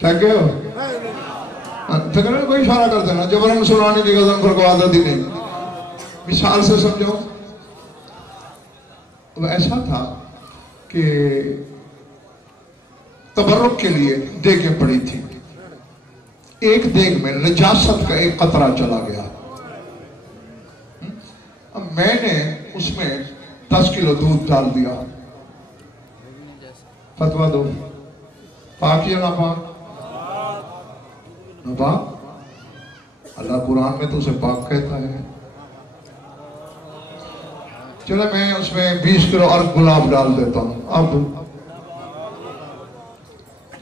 थक गए हो? थकने कोई इशारा कर देना, जबरन सुनाने की गजन पर कोई आदत ही नहीं। मिसाल से समझो, अब ऐसा था कि तबर्रुक के लिए देगें पड़ी थी। एक देग में नजासत का एक कतरा चला गया। अब मैंने उसमें 10 किलो दूध डाल दिया। फतवा दो, पाक या नापाक? नापाक। अल्लाह कुरान में तो उसे पाक कहता है। चलो मैं उसमें 20 किलो और गुलाब डाल देता हूं। अब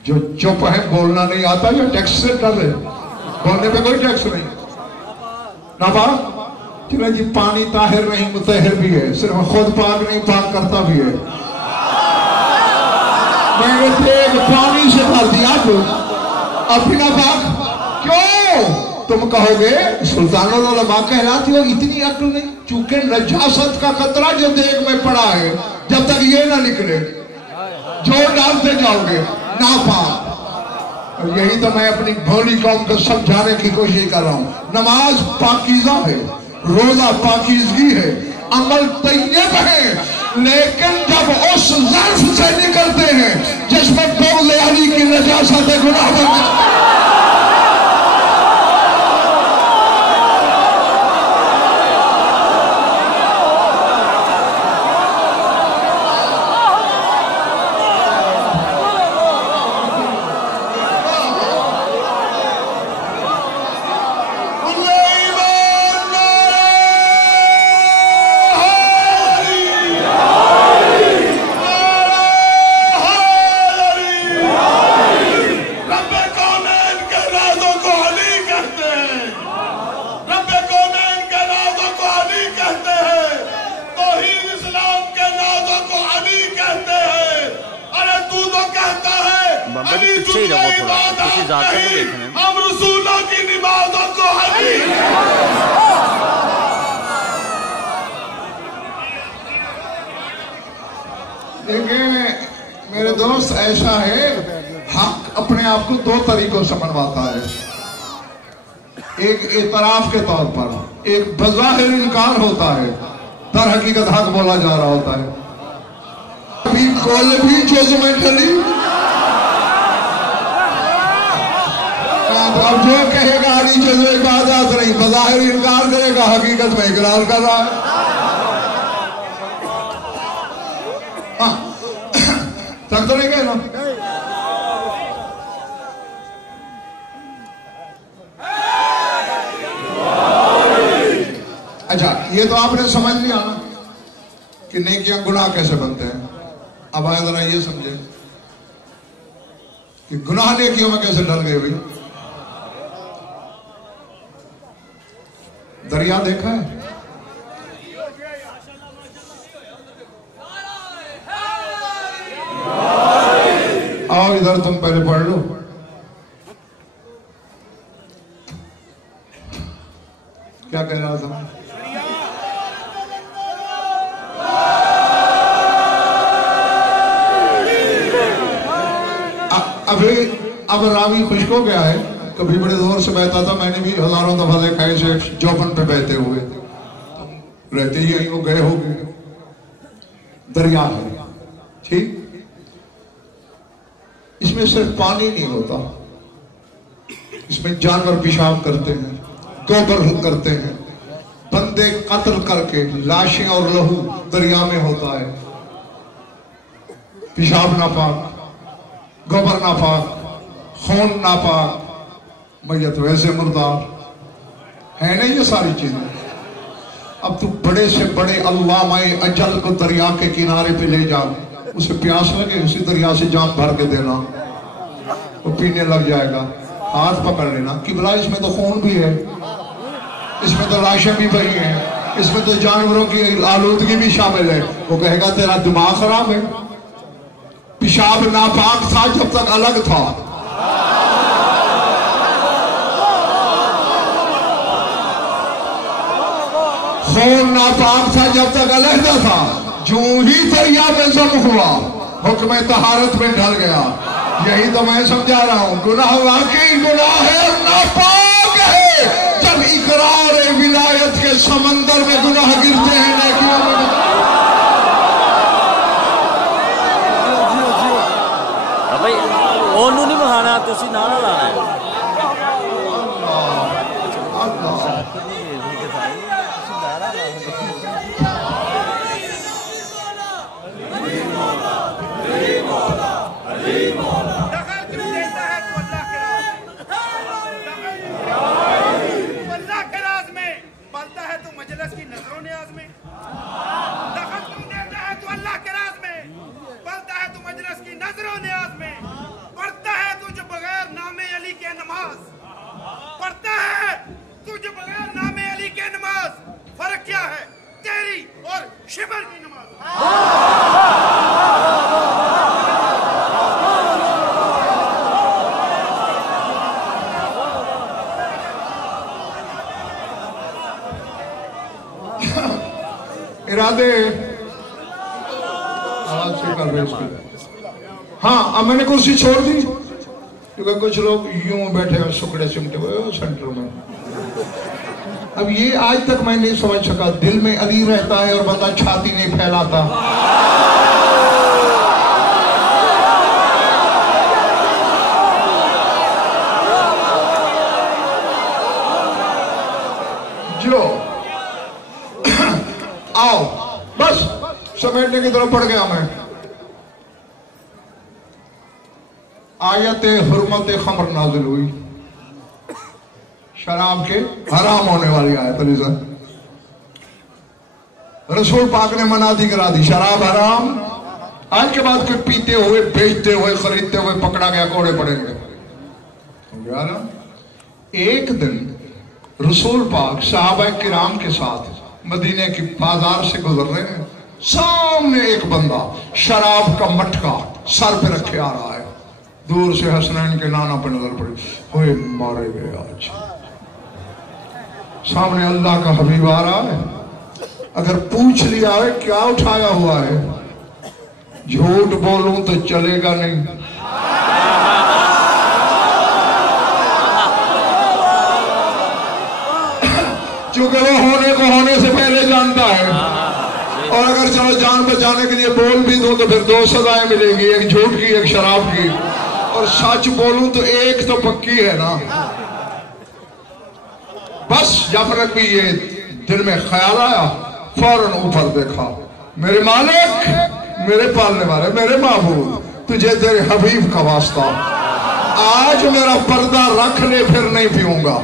जो चुप है, बोलना नहीं आता, या टैक्स से डाले, बोलने पे कोई टैक्स नहीं। नापाक। चलो जी, पानी ताहिर नहीं मुतहर भी है, सिर्फ खुद पाक नहीं, पाक करता भी है। मैंने देख पानी से भर दिया, अब भी नापाक क्यों? तुम कहोगे सुल्तानुल उलमा कहलाती हो, इतनी अक्ल नहीं। चूंकि नजासत का कतरा जो देग में पड़ा है, जब तक ये ना निकले जोर डालते जाओगे नापाक। और यही तो मैं अपनी भोली कौम को समझाने की कोशिश कर रहा हूं। नमाज पाकीज़ा है, रोजा पाकीज़गी है, अमल तैयब है, लेकिन जब उस ज़र्फ़ से निकलते हैं जिसमें बौले अली की नजासत गुनाह बनती। हम रसूलों की नमाज़ों को देखिए मेरे दोस्त, ऐसा है, हक अपने आप को 2 तरीकों से मनवाता है। एक एतराफ के तौर पर, एक बज़ाहिर इनकार होता है, दर हकीकत हक बोला जा रहा होता है। अभी कॉल भी जजमेंटली, अब जो कहेगा अली जज्बे इबादत नहीं, बज़ाहिर इनकार करेगा, हकीकत में इकरार कर रहा है। तक तो नहीं कहना। अच्छा, ये तो आपने समझ लिया ना कि नेकियां गुनाह कैसे बनते हैं। अब आए जरा ये समझे कि गुनाह नेकियों में कैसे ढल गए। भाई दरिया देखा है? आओ इधर, तुम पहले पढ़ लो। क्या कह रहा था? अब रावी खुश्क हो गया है। कभी बड़े जोर से बहता था, मैंने भी हजारों दफा देखा है चौपन पे बहते हुए, रहते ही यहीं वो गए हो गए। दरिया है, ठीक, इसमें सिर्फ पानी नहीं होता, इसमें जानवर पेशाब करते हैं, गोबर करते हैं, बंदे कत्ल करके लाशें और लहू दरिया में होता है। पेशाब नापाक, गोबर नापाक, खून नापाक, मैयत वैसे मुर्दार है नहीं, ये सारी चीजें। अब तू बड़े से बड़े अल्लामाए अजल को दरिया के किनारे पे ले जा, उसे प्यास लगे, उसी दरिया से जाम भर के देना, वो पीने लग जाएगा। हाथ पकड़ लेना, किबला इसमें तो खून भी है, इसमें तो लाशें भी बही हैं, इसमें तो जानवरों की आलूदगी भी शामिल है। वो कहेगा तेरा दिमाग खराब है। पेशाब नापाक था जब तक अलग था, खून नापाक था जब तक अलहदा था। जो ही दरिया में जम हुआ, हुक्म तहारत में ढल गया। यही तो मैं समझा रहा हूं, गुनाह वाकई गुनाह है और नापाक है। जब इकरार विलायत के समंदर में गुनाह गिरते हैं नेकियों में। भाई ओनू नहीं बहाना, तुसी नारा लाना है। पढ़ता है तुझ बगैर नामे अली के नमाज, फर्क क्या है तेरी और शिबर की नमाज। इरादे से कर रहे इसको। हाँ, अब मैंने कुर्सी छोड़ दी क्योंकि कुछ लोग यूं बैठे हैं सुकड़े सिमटे हुए सेंटर में। अब ये आज तक मैं नहीं समझ सका, दिल में अली रहता है और बंदा छाती नहीं फैलाता। जो आओ बस समेटने की तरफ बढ़ गया मैं। आयत हुर्मत खमर नाजिल हुई, शराब के हराम होने वाली आयत। रसूल पाक ने मनादी करा दी, शराब हराम। आज के बाद कोई पीते हुए, बेचते हुए, खरीदते हुए पकड़ा गया, कोड़े पड़ेंगे। एक दिन रसूल पाक सहाबा किराम के साथ मदीने की बाजार से गुजर रहे हैं। सामने एक बंदा शराब का मटका सर पे रखे आ रहा है। दूर से हसनैन के नाना पर नजर पड़ी, हुए मारे गए आज। सामने अल्लाह का हबीब आ रहा है। अगर पूछ लिया है क्या उठाया हुआ है, झूठ बोलूं तो चलेगा नहीं। क्योंकि वो होने को होने से पहले जानता है। और अगर चलो जान बचाने के लिए बोल भी दूं तो फिर दो सजाएं मिलेंगी, एक झूठ की, एक शराब की। और सच बोलूं तो एक तो पक्की है ना। बस जब तक भी ये दिल में ख्याल आया, फौरन ऊपर देखा, मेरे मालिक, मेरे पालने वाले, मेरे महबूब, तुझे तेरे हबीब का वास्ता, आज मेरा पर्दा रख ले, फिर नहीं पीऊंगा।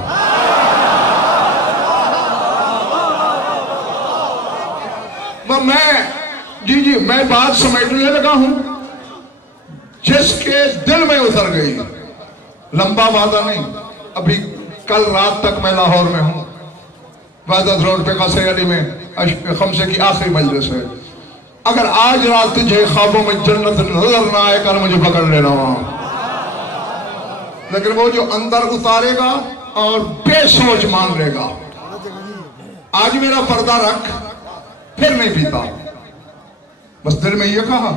मैं बात समेटने लगा हूं, जिसके दिल में उतर गई। लंबा वादा नहीं, अभी कल रात तक मैं लाहौर में हूं, वादत रोड पे कासे अली में खमसे की आखिरी मजलिस है। अगर आज रात तुझे ख्वाबों में जन्नत नजर ना आए, कल मुझे पकड़ लेना वहां। लेकिन वो जो अंदर उतारेगा और बेसोच मान लेगा, आज मेरा पर्दा रख, फिर नहीं पीता। बस दिल में ये कहा।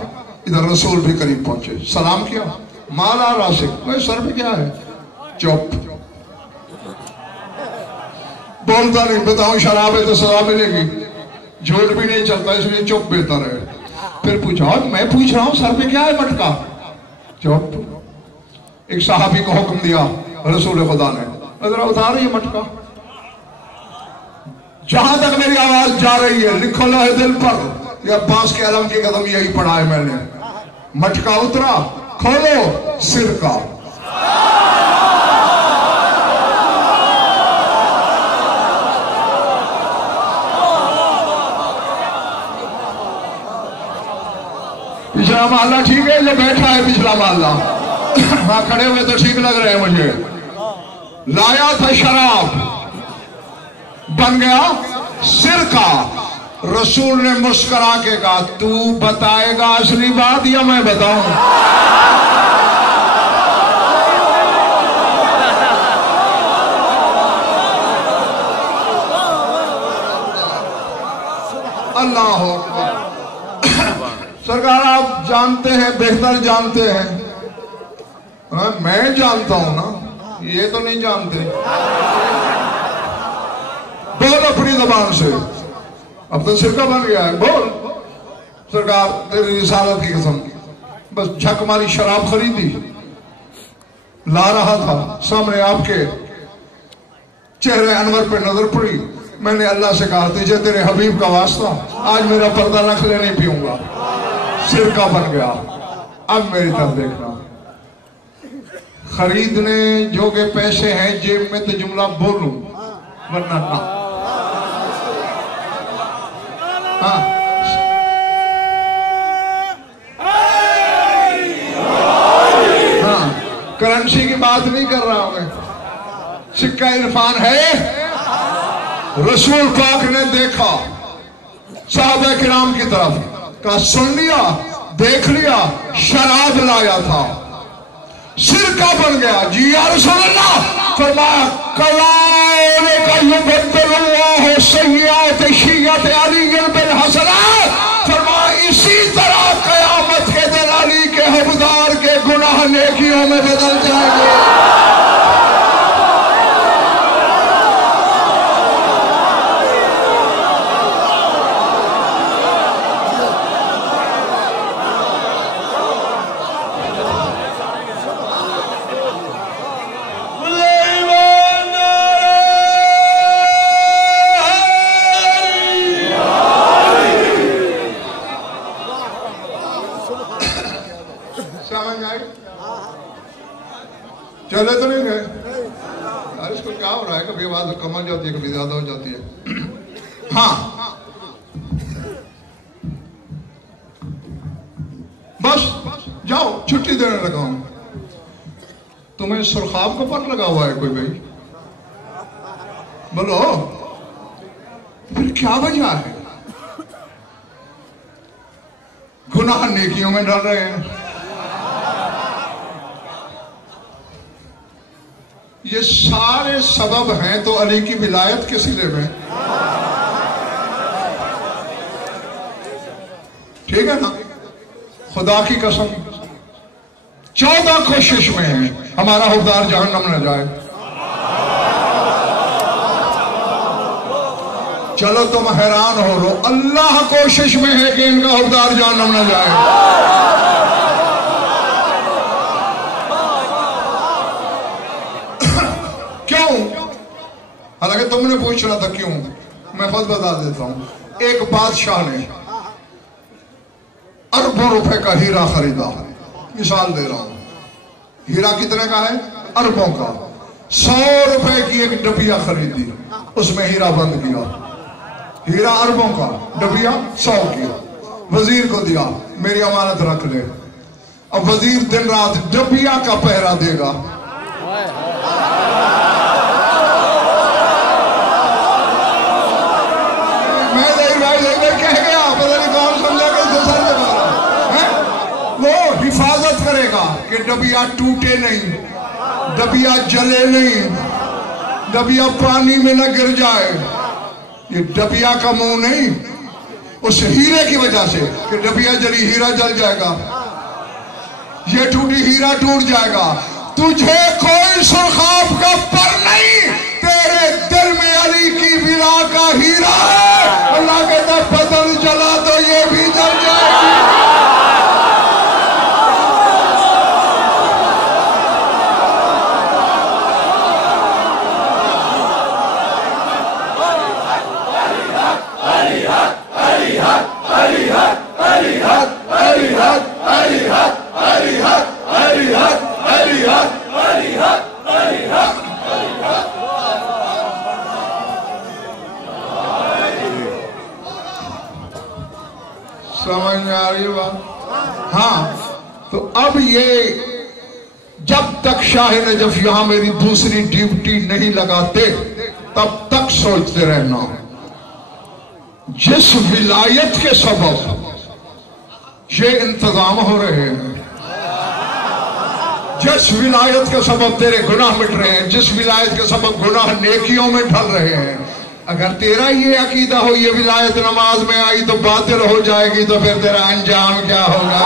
इधर रसूल भी करीब पहुंचे, सलाम किया, माला राशिक, भाई सर पे क्या है? चुप, बोलता नहीं। बताऊं शराब है तो सजा मिलेगी, झूठ भी नहीं चलता, इसलिए चुप बेहतर है। फिर पूछा, मैं पूछ रहा हूं सर पे क्या है मटका? चुप। एक साहबी को हुक्म दिया रसूल खुदा ने, जरा उतार ये मटका। जहां तक मेरी आवाज जा रही है लिखो है दिल पर, या बांस के अलम की कदम यही पढ़ा है मैंने। मटका उतरा, खोलो सिर का। पिछला मोहल्ला ठीक है, जो बैठा है पिछला मोहल्ला, वहां खड़े हुए तो ठीक लग रहे हैं मुझे। लाया था शराब, बन गया सिर का। रसूल ने मुस्कुरा के कहा, तू बताएगा असली बात या मैं बताऊं? अल्लाह सरकार, आप जानते हैं, बेहतर जानते हैं, मैं जानता हूं ना, ये तो नहीं जानते। बोल अपनी जबान से, अब तो सिरका बन गया है। बोल सरकार तेरी रिसालत की कसम, बस झक मारी शराब खरीदी, ला रहा था, सामने आपके चेहरे अनवर पे नजर पड़ी। मैंने अल्लाह से कहा तुझे तेरे हबीब का वास्ता, आज मेरा पर्दा रख ले, नहीं पीऊंगा। सिरका बन गया। अब मेरी तरफ देखना, खरीदने जो के पैसे हैं जेब में तो जुमला बोलूं, वरना ना। हाँ, हाँ, करेंसी की बात नहीं कर रहा हूं मैं। सिक्का इरफान है। रसूल पाक ने देखा साहबा किराम की तरफ, कहा सुन लिया, देख लिया, शराब लाया था, सिरका बन गया। जी या रसूल अल्लाह, फरमाया फरमाया इसी तरह कयामत के दिन अली के हबदार के गुनाह नेकियों में बदल जाएंगे। चले तो नहीं गए? अरे इसको क्या हो रहा है, कभी आवाज कम हो जाती है, कभी ज्यादा हो जाती है। हाँ, बस जाओ, छुट्टी देने लगा हूं। तुम्हें सुरखाब का पर लगा हुआ है कोई भाई? बोलो फिर क्या वजह है? गुनाह नेकियों में डाल रहे हैं। ये सारे सबब हैं तो अली की विलायत के सिले में, ठीक है ना? खुदा की कसम 14 कोशिश में है हमारा हुक्मदार जहन्नम न जाए। चलो तुम हैरान हो लो, अल्लाह कोशिश में है कि इनका हुक्मदार जहन्नम न जाए। हालांकि तुमने पूछना था क्यों, मैं खुद बता देता हूं। एक बादशाह ने अरबों रुपए का हीरा खरीदा, मिसाल दे रहा हूं। हीरा कितने का है? अरबों का। 100 रुपए की एक डबिया खरीदी, उसमें हीरा बंद किया। हीरा अरबों का, डबिया 100 की। वजीर को दिया, मेरी अमानत रख ले। अब वजीर दिन रात डबिया का पहरा देगा। हिफाजत करेगा कि डबिया टूटे नहीं, डबिया जले नहीं, डबिया पानी में न गिर जाए। ये डबिया का मुंह नहीं, उस हीरे की वजह से कि डबिया जली, हीरा जल जाएगा। ये टूटी, हीरा टूट जाएगा। तुझे कोई सुरखाब का पर नहीं, तेरे दिल में अली की विला का हीरा है। अल्लाह कहता बदल जला तो ये भी जल जाएगी। समझ में आ रही बात? हाँ, तो अब ये जब तक शाह नजफ यहां मेरी दूसरी ड्यूटी नहीं लगाते तब तक सोचते रहना, जिस विलायत के सबब ये इंतजाम हो रहे हैं, जिस विलायत के सबब तेरे गुनाह मिट रहे हैं, जिस विलायत के सबब गुनाह नेकियों में ढल रहे हैं, अगर तेरा ये अकीदा हो ये विलायत नमाज में आई तो बातिल हो जाएगी, तो फिर तेरा अंजाम क्या होगा?